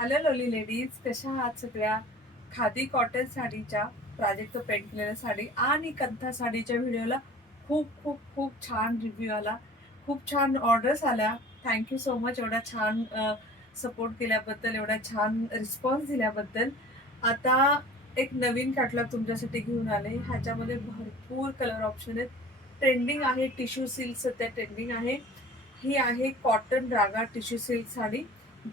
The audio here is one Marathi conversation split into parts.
हॅलो लोली लेडीज, कशा आहात सगळ्या? खादी कॉटन साडीच्या प्राजक्त पेंट केलेल्या साडी आणि कंथा साडीच्या व्हिडिओला खूप खूप खूप छान रिव्ह्यू आला. खूप छान ऑर्डर्स आल्या. थँक्यू सो मच एवढा छान सपोर्ट केल्याबद्दल, एवढा छान रिस्पॉन्स दिल्याबद्दल. आता एक नवीन कॅटलॉग तुमच्यासाठी घेऊन आले. ह्याच्यामध्ये भरपूर कलर ऑप्शन आहेत. ट्रेंडिंग आहे टिश्यू सिल्क, सध्या ट्रेंडिंग आहे. ही आहे कॉटन रागा टिश्यू सिल्क साडी,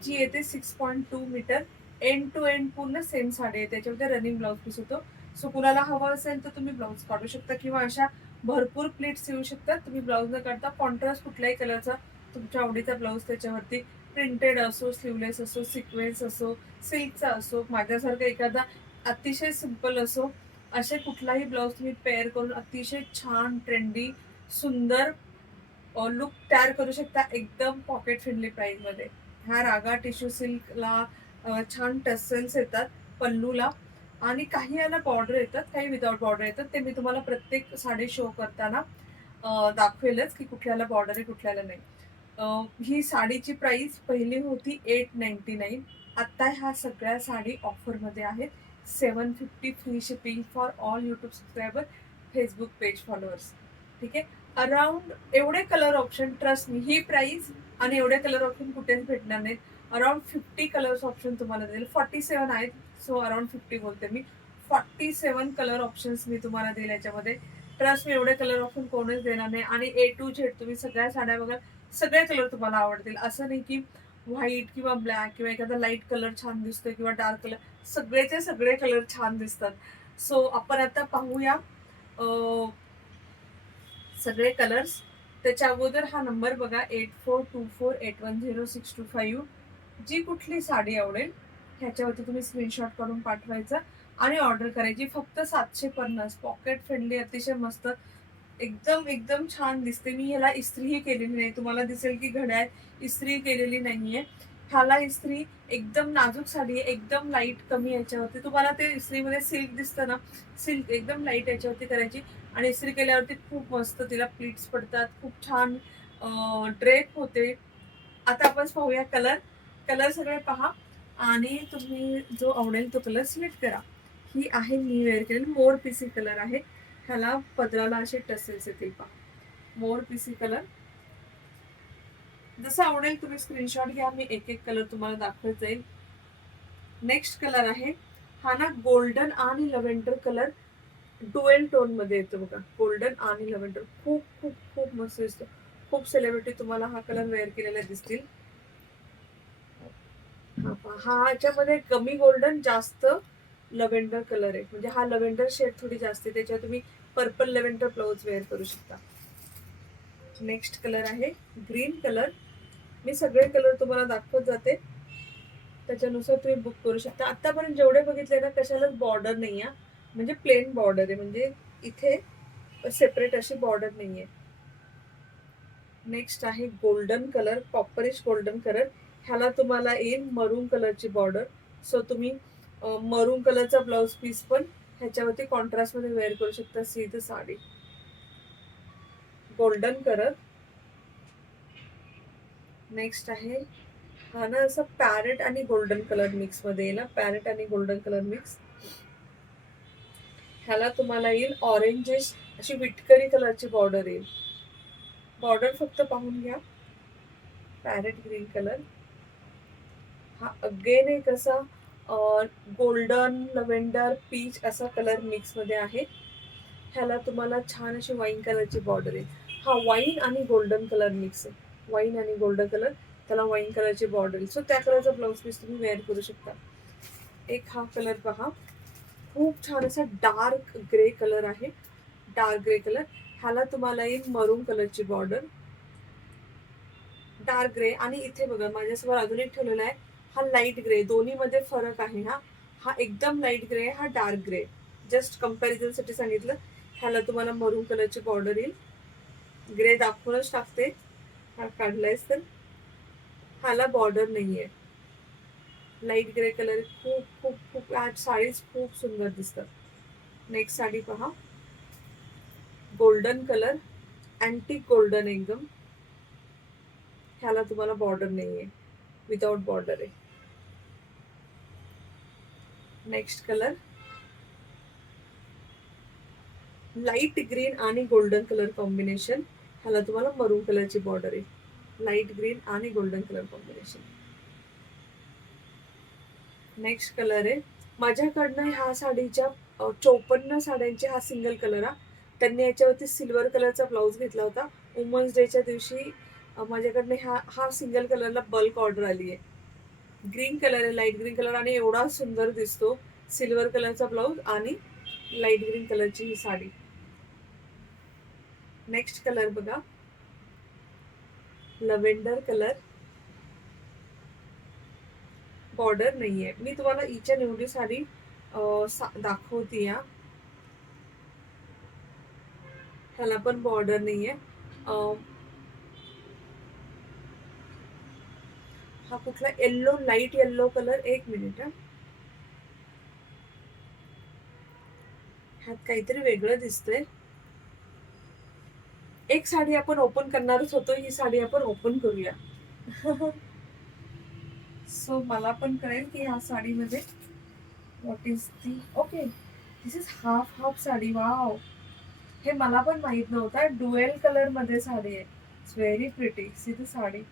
जी येते 6.2 मीटर. एंड टू एंड पूर्ण सेम साडी आहे. त्याच्यामध्ये रनिंग ब्लाऊज पीस होतो. सो कुणाला हवं असेल तर तुम्ही ब्लाऊज काढू शकता किंवा अशा भरपूर प्लीट्स येऊ शकतात. तुम्ही ब्लाऊज न काढता कॉन्ट्रास्ट कुठल्याही कलरचा तुमच्या आवडीचा ब्लाऊज त्याच्यावरती प्रिंटेड असो, स्लीवलेस असो, सिक्वेन्स असो, सिल्कचा असो, माझ्यासारखं एखादा अतिशय सिंपल असो, असे कुठलाही ब्लाऊज तुम्ही पेअर करून अतिशय छान ट्रेंडी सुंदर लुक तयार करू शकता एकदम पॉकेट फ्रेंडली प्राइस मध्ये. ह्या रागा टिश्यू सिल्कला छान टसेल्स येतात पल्लूला, आणि काही याला बॉर्डर येतात, काही विदाउट बॉर्डर येतात. ते मी तुम्हाला प्रत्येक साडी शो करताना दाखवेलच की कुठल्याला बॉर्डर आहे कुठल्याला नाही. ही साडीची प्राइस पहिली होती 899. आता ह्या सगळ्या साडी ऑफरमध्ये आहेत. 750 free shipping for all YouTube subscriber, Facebook page followers. ठीक आहे. अराउंड एवढे कलर ऑप्शन, ट्रस्ट मी, ही प्राइस आणि एवढे कलर ऑप्शन कुठेच भेटणार नाहीत. अराउंड 50 कलर्स ऑप्शन तुम्हाला देईल. 47 आहेत, सो अराउंड 50 बोलते मी. 47 कलर ऑप्शन्स मी तुम्हाला देईल याच्यामध्ये. ट्रस्ट मी, एवढे कलर ऑप्शन कोणच देणार नाही. आणि ए टू झेड तुम्ही सगळ्या साड्या बघा, सगळे कलर तुम्हाला आवडतील. असं नाही की व्हाईट किंवा ब्लॅक किंवा एखादा लाईट कलर छान दिसतोय किंवा डार्क कलर, सगळेचे सगळे कलर छान दिसतात. सो आपण आता पाहूया सगळे कलर्स. त्याच्या अगोदर हा नंबर बघा, 8424810625. जी कुठली साडी आवडेल ह्याच्यावरती तुम्ही स्क्रीनशॉट करून पाठवायचा आणि ऑर्डर करायची. फक्त 750, पॉकेट फ्रेंडली, अतिशय मस्त, एकदम एकदम छान दिसते. मी ह्याला इस्त्रीही केलेली नाही. तुम्हाला दिसेल की घड्याळ इस्त्री केलेली नाहीये. ह्याला इस्त्री एकदम नाजूक साडी आहे, एकदम लाईट, कमी याच्यावरती. तुम्हाला ते इस्त्रीमध्ये सिल्क दिसतं ना, सिल्क एकदम लाईट याच्यावरती करायची आणि इस्त्री केल्यावरती खूप मस्त तिला प्लीट्स पडतात, खूप छान ड्रेप होते. आता आपण पाहूया कलर. कलर सगळे पहा आणि तुम्ही जो आवडेल तो कलर सिलेक्ट करा. ही आहे मी वेअर केलेली मोर पीसी कलर आहे. ह्याला पदराला असे टसेल्स येतील पहा. मोर पीसी कलर. जसं आवडेल तुम्ही स्क्रीनशॉट घ्या, मी एक एक कलर तुम्हाला दाखवत जाईल. नेक्स्ट कलर आहे हा ना, गोल्डन आणि लव्हेंडर कलर डुएल टोन मध्ये येतो बघा. गोल्डन आणि लव्हेंडर खूप खूप खूप मस्त दिसतो. खूप सेलिब्रिटी तुम्हाला हा कलर वेअर केलेला दिसतील. हा ह्याच्यामध्ये कमी गोल्डन, जास्त लव्हेंडर कलर आहे. म्हणजे हा लव्हेंडर शेड थोडी जास्त आहे, त्याच्यावर तुम्ही पर्पल लव्हेंडर ब्लाउज वेअर करू शकता. नेक्स्ट कलर आहे ग्रीन कलर. मी सगळे कलर तुम्हाला दाखवत जाते, त्याच्यानुसार तुम्ही बुक करू शकता. आतापर्यंत जेवढे बघितले ना, कशालाच बॉर्डर नाही आहे, म्हणजे प्लेन बॉर्डर आहे, म्हणजे इथे सेपरेट अशी बॉर्डर नाहीये. नेक्स्ट आहे golden colour, copperish golden colour. ह्याला तुम्हाला येईल मरून कलरची बॉर्डर. सो तुम्ही मरून कलरचा ब्लाउज पीस पण ह्याच्यावरती कॉन्ट्रास्ट मध्ये वेअर करू शकता. सीध साडी गोल्डन कलर. नेक्स्ट आहे हा ना, असं पॅरेट आणि गोल्डन कलर मिक्स मध्ये येईल. पॅरेट आणि गोल्डन कलर मिक्स. ह्याला तुम्हाला येईल ऑरेंजिश अशी विटकरी कलरची बॉर्डर येईल. बॉर्डर फक्त पाहून घ्या. Parrot green colour. हा अगेन एक असा गोल्डन लव्हेंडर पीच असा कलर मिक्स मध्ये आहे. ह्याला तुम्हाला छान अशी वाईन कलरची बॉर्डर आहे. हा वाईन आणि गोल्डन कलर मिक्स आहे. वाईन आणि गोल्डन कलर, त्याला वाईन कलरची बॉर्डर आहे. सो त्या कलरचा ब्लाउज पीस तुम्ही वेअर करू शकता. एक हा कलर पहा, खूप छान असा डार्क ग्रे कलर आहे. Dark grey colour. ह्याला तुम्हाला येईल मरून कलरची बॉर्डर, डार्क ग्रे. आणि इथे बघा माझ्यासमोर अजून एक ठेवलेला आहे, हा लाईट ग्रे. दोन्ही मध्ये फरक आहे. हा एकदम लाईट ग्रे, हा डार्क ग्रे. जस्ट कम्पॅरिझन साठी सांगितलं. ह्याला तुम्हाला मरून कलरची बॉर्डर येईल. ग्रे दाखवूनच टाकते, हा काढलायस तर. ह्याला बॉर्डर नाहीये. Light grey colour. खूप खूप खूप आज साडीज खूप सुंदर दिसतात. नेक्स्ट साडी पहा, गोल्डन कलर, अँटिक गोल्डन एकदम. ह्याला तुम्हाला बॉर्डर नाहीये, विदाउट बॉर्डर आहे. नेक्स्ट कलर लाईट ग्रीन आणि गोल्डन कलर कॉम्बिनेशन. ह्याला तुम्हाला मरून कलरची बॉर्डर आहे. लाईट ग्रीन आणि golden colour combination. Next colour आहे माझ्याकडनं ह्या साडीच्या 54 साड्यांचे हा सिंगल कलर हा. त्यांनी याच्यावरती सिल्वर कलरचा ब्लाऊज घेतला होता. वुमन्स डेच्या दिवशी माझ्याकडनं हा सिंगल कलरला बल्क ऑर्डर आली आहे. ग्रीन कलर आहे, लाईट ग्रीन कलर, आणि एवढा सुंदर दिसतो. सिल्वर कलरचा ब्लाऊज आणि लाईट ग्रीन कलरची ही साडी. नेक्स्ट कलर बघा, लव्हेंडर कलर. बॉर्डर नाहीये. मी तुम्हाला इच अँड एवढी साडी दाखवते या. ह्याला पण बॉर्डर नाहीये. हा कुठला येल्लो, लाईट येल्लो कलर. एक मिनिट हा. ह्यात काहीतरी वेगळं दिसतंय. एक साडी आपण ओपन करणारच होतो, ही साडी आपण ओपन करूया. सो मला पण कळेल की ह्या साडीमध्ये what is the. Okay, this is half half sari. Wow, हे मला पण माहित नव्हतं. डुएल कलर मध्ये साडी आहे. It's very pretty. See the sari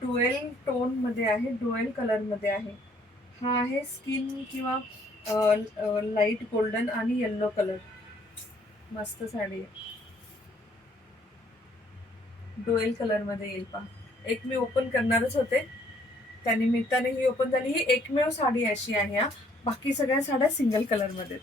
dual tone मध्ये आहे, डुएल कलर मध्ये आहे. हा आहे स्किन किंवा लाईट गोल्डन आणि येल्लो कलर. मस्त साडी आहे. डुएल कलर मध्ये येईल पहा. एक मी ओपन करणारच होते, त्या निमित्ताने ही ओपन झाली. ही एकमेव साडी अशी आहे हा. बाकी सगळ्या साड्या सिंगल कलर मध्ये.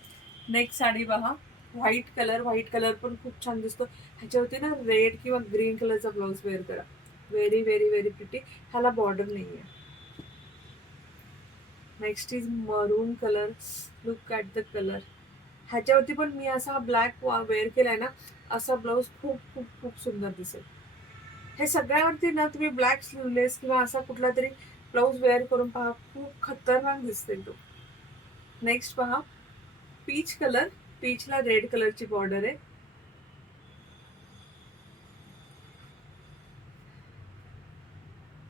नेक्स्ट साडी पहा, व्हाईट कलर. व्हाईट कलर पण खूप छान दिसतो. ह्याच्यावरती ना रेड किंवा ग्रीन कलरचा ब्लाऊज वेअर करा. Very very very pretty. ह्याला बॉर्डर नाहीये. नेक्स्ट इज मरून colour. Look at the colour. ह्याच्यावरती पण मी असा ब्लॅक वेअर केलाय ना, असा ब्लाऊज खूप खूप खूप सुंदर दिसेल. हे सगळ्यावरती ना तुम्ही ब्लॅक स्लीवलेस किंवा असा कुठला तरी ब्लाऊज वेअर करून पहा, खूप खतरनाक दिसते तो. नेक्स्ट पहा, पीच कलर. पीचला रेड कलरची बॉर्डर आहे.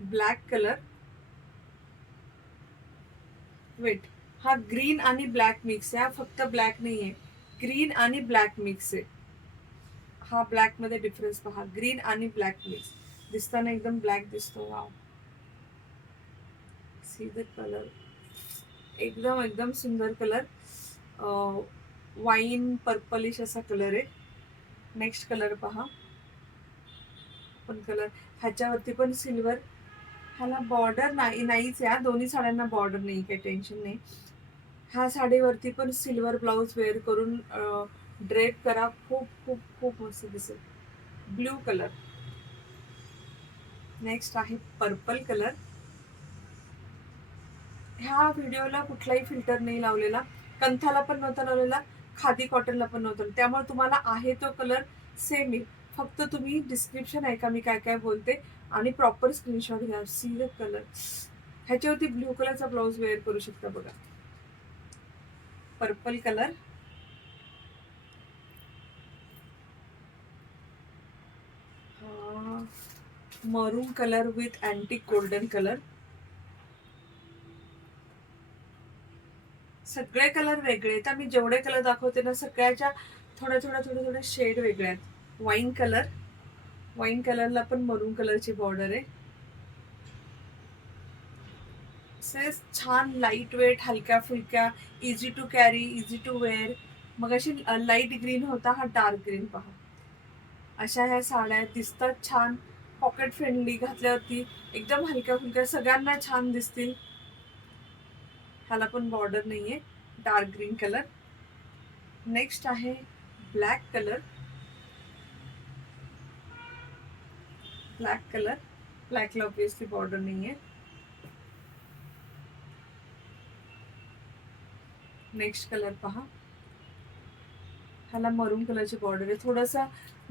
Black colour. वेट, हा ग्रीन आणि ब्लॅक मिक्स आहे. फक्त ब्लॅक नाहीये, ग्रीन आणि ब्लॅक मिक्स आहे. हा ब्लॅक मध्ये डिफरन्स पहा. ग्रीन आणि ब्लॅक मिक्स दिसताना एकदम ब्लॅक दिसतो. Wow, C the colour. एकदम एकदम सुंदर कलर. वाईन पर्पलिश असा कलर आहे. नेक्स्ट कलर पहा, पण कलर. ह्याच्यावरती पण सिल्वर. ह्याला बॉर्डर नाहीच या. दोन्ही साड्यांना बॉर्डर नाही, काही टेन्शन नाही. ह्या साडीवरती पण सिल्वर ब्लाऊज वेअर करून ड्रेप करा. खूप खूप खूप मस्त दिसेल. Blue colour. नेक्स्ट आहे पर्पल कलर. ह्या व्हिडिओला कुठलाही फिल्टर नाही लावलेला. कंथाला पण नव्हता लावलेला, खादी कॉटनला पण नव्हतं. त्यामुळे तुम्हाला आहे तो कलर सेम आहे. फक्त तुम्ही डिस्क्रिप्शन ऐका मी काय काय बोलते आणि प्रॉपर स्क्रीनशॉट घ्या. See the colour. ह्याच्यावरती ब्ल्यू कलरचा ब्लाऊज वेअर करू शकता बघा. Purple colour. Maroon colour with antique golden colour. सगळे कलर वेगळे आहेत. मी जेवढे कलर दाखवते ना, सगळ्याच्या थोड्या थोड्या थोड्या थोड्या शेड वेगळ्या आहेत. Wine colour. वाईन कलरला पण मरून कलरची बॉर्डर आहे. छान लाईट वेट, हलक्या फुलक्या, easy to carry, easy to wear. मग अशी लाईट ग्रीन होता, हा डार्क ग्रीन पहा. अशा ह्या साड्या दिसतात छान, पॉकेट फ्रेंडली. घातल्यावरती एकदम हलक्या फुलक्या, सगळ्यांना छान दिसतील. ह्याला पण बॉर्डर नाहीये. Dark green colour. नेक्स्ट आहे ब्लॅक कलर. Black colour. ब्लॅकला ऑब्विसली बॉर्डर नाहीये. नेक्स्ट कलर पहा. ह्याला मरून कलरची बॉर्डर आहे. थोडासा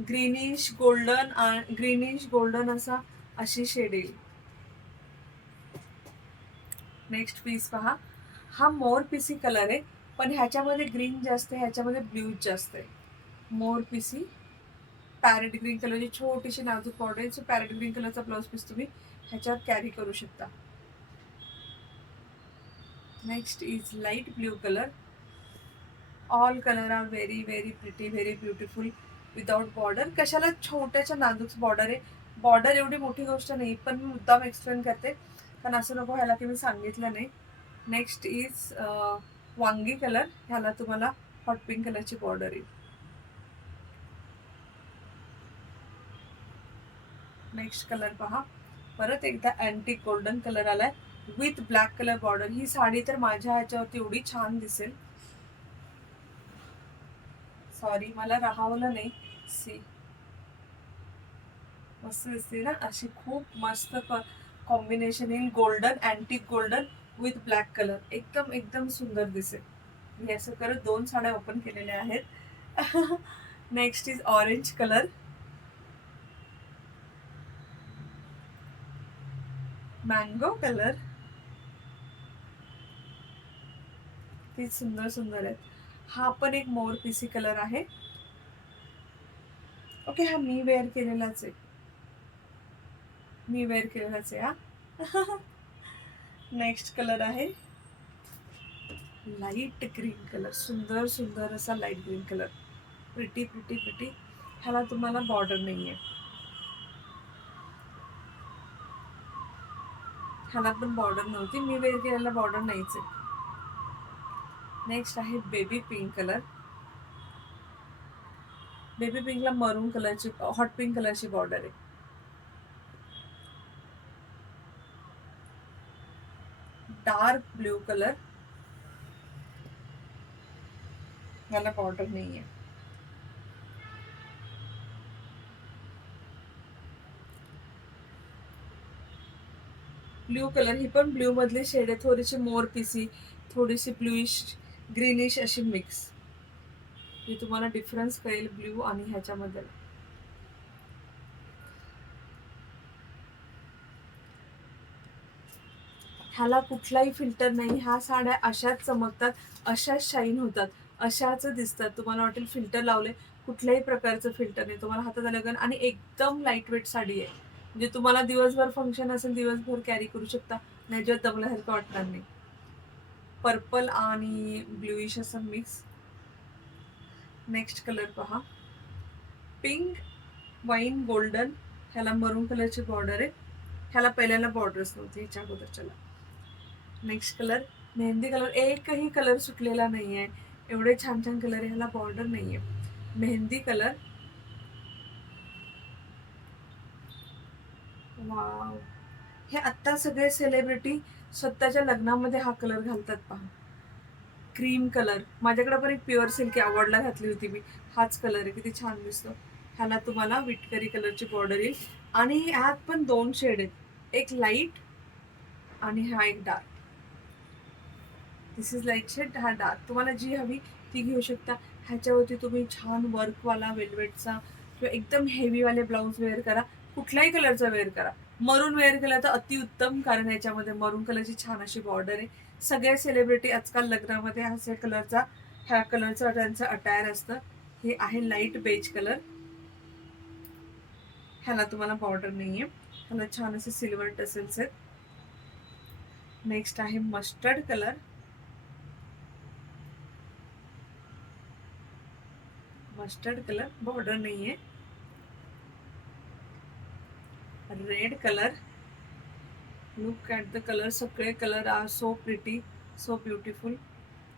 ग्रीनिश गोल्डन, ग्रीनिश गोल्डन असा अशी शेड येईल. नेक्स्ट पीस पहा. हा मोर पीसी कलर आहे, पण ह्याच्यामध्ये ग्रीन जास्त आहे, ह्याच्यामध्ये ब्ल्यू जास्त आहे. मोर पीसी पॅरेट ग्रीन कलरची छोटीशी नाजूक बॉर्डर आहे. सो पॅरेट ग्रीन कलरचा ब्लाऊज पीस तुम्ही ह्याच्यावर कॅरी करू शकता. Next is light blue colour. All colour are very very pretty, very beautiful without border. कशाला छोट्याच्या नाजूक बॉर्डर आहे. बॉर्डर एवढी मोठी गोष्ट नाही, पण मी मुद्दाम एक्सप्लेन करते कारण असं नको ह्याला की मी सांगितलं नाही. नेक्स्ट इज वांगी कलर. ह्याला तुम्हाला हॉट पिंक कलरची बॉर्डर येईल. नेक्स्ट कलर पहा, परत एकदा अँटिक गोल्डन कलर आलाय विथ ब्लॅक कलर बॉर्डर. ही साडी तर माझ्या ह्याच्यावरती एवढी छान दिसेल. सॉरी मला राहवलं नाही. सी, मस्त दिसते ना अशी, खूप मस्त कॉम्बिनेशन येईल. Golden, antique golden with black colour, एकदम एकदम सुंदर दिसेल. मी असं करत 2 साड्या ओपन केलेल्या आहेत. Next is orange colour. Mango colour. ती सुंदर सुंदर आहेत. हा पण एक मोर पीसी कलर आहे. ओके, हा मी वेअर केलेलाच आहे. मी वेअर केलेलाच आहे हा. नेक्स्ट कलर आहे लाईट ग्रीन कलर. सुंदर सुंदर असा light green colour. Pretty pretty pretty. ह्याला तुम्हाला बॉर्डर नाहीये. ह्याला पण बॉर्डर नव्हती. मी वेअर केलेला बॉर्डर नाहीच आहे. नेक्स्ट आहे बेबी पिंक कलर. बेबी पिंकला मरून कलरची, हॉट पिंक कलरची बॉर्डर आहे. Dark blue colour. याला बॉर्डर नाहीये. Blue colour. ही पण ब्ल्यू मधली शेड आहे. थोडीशी मोर पीसी, थोडीशी ब्ल्यूइश ग्रीनिश अशी मिक्स. ही तुम्हाला डिफरन्स कळेल ब्ल्यू आणि ह्याच्यामध्ये. ह्याला कुठलाही फिल्टर नाही. ह्या साड्या अशाच चमकतात, अशाच शाईन होतात, अशाच दिसतात. तुम्हाला वाटेल फिल्टर लावले, कुठल्याही प्रकारचं फिल्टर नाही. तुम्हाला हातात आलं आणि एकदम लाईट वेट साडी आहे. म्हणजे तुम्हाला दिवसभर फंक्शन असेल, दिवसभर कॅरी करू शकता, नाही जेव्हा दमल्यासारखं वाटणार नाही. पर्पल आणि ब्ल्यूइश असं मिक्स. नेक्स्ट कलर पहा, पिंक वाईन गोल्डन. ह्याला मरून कलरची बॉर्डर आहे. ह्याला पहिल्याला बॉर्डर्स नव्हती ह्याच्या अगोदरच्याला. Next colour mehndi colour. एकही कलर सुटलेला नाहीये. एवढे छान छान कलर आहे. ह्याला बॉर्डर नाहीये. मेहंदी कलर. वाव, हे आता सगळे सेलिब्रिटी स्वतःच्या लग्नामध्ये हा कलर घालतात पहा. Cream colour. माझ्याकडे पण एक प्युअर सिल्क आवडला घातली होती मी. हाच कलर आहे, किती छान दिसतो. ह्याला तुम्हाला विटकरी कलरची बॉर्डर येईल. आणि ह्यात पण 2 शेड आहेत, एक लाईट आणि हा एक dark. This is light shade, हा डार्क. तुम्हाला जी हवी ती घेऊ शकता. ह्याच्यावरती तुम्ही छान वर्कवाला वेल्वेटचा किंवा एकदम हेवीवाले ब्लाऊज वेअर करा. कुठल्याही कलरचा वेअर करा. मरून वेअर केला तर अतिउत्तम, कारण ह्याच्यामध्ये मरून कलरची छान अशी बॉर्डर आहे. सगळे सेलिब्रिटी आजकाल लग्नामध्ये ह्या कलरचं त्यांचं अटायर असतं. हे आहे लाईट बेज कलर. ह्याला तुम्हाला बॉर्डर नाहीये. ह्याला छान असे सिल्वर टसेल्स आहेत. नेक्स्ट आहे mustard colour. Mustard colour, border नाहीये. Red colour. Look at the colour. सगळे colour are so pretty, so beautiful.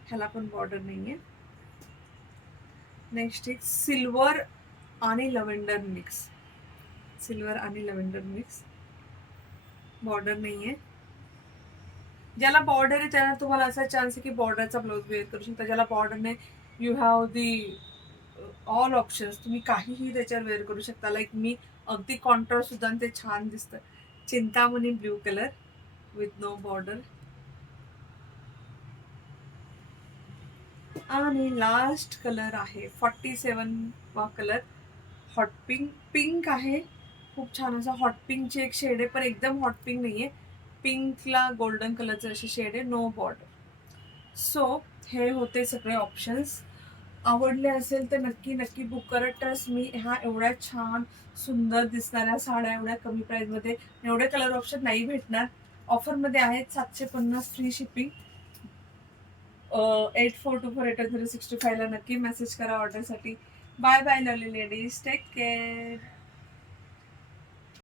ह्याला पण बॉर्डर नाहीये. नेक्स्ट एक सिल्वर आणि लव्हेंडर मिक्स. सिल्वर आणि लव्हेंडर मिक्स, बॉर्डर नाहीये. ज्याला बॉर्डर आहे त्याला तुम्हाला असा चान्स आहे की बॉर्डरचा ब्लाऊज वेअर करू शकता. ज्याला बॉर्डर नाही, you have the all options. तुम्ही काहीही त्याच्यावर वेअर करू शकता. लाईक मी अगदी कॉन्ट्रास्ट सुद्धा ते छान दिसतं. Chintamani blue colour with no border. आणि लास्ट कलर आहे 47 वा कलर, हॉट पिंक. पिंक आहे, खूप छान असा हॉट पिंकची एक शेड आहे, पण एकदम हॉट पिंक नाहीये. पिंकला गोल्डन कलरचं अशी शेड आहे, नो बॉर्डर. सो हे होते सगळे ऑप्शन्स. आवडले असेल तर नक्की नक्की बुक करा. ट्रस्ट मी, ह्या एवढ्या छान सुंदर दिसणाऱ्या साड्या एवढ्या कमी प्राईसमध्ये, एवढे कलर ऑप्शन नाही भेटणार. ऑफरमध्ये आहेत. 750 फ्री शिपिंग. 84248065 ला नक्की मेसेज करा ऑर्डरसाठी. Bye bye lovely ladies, take care.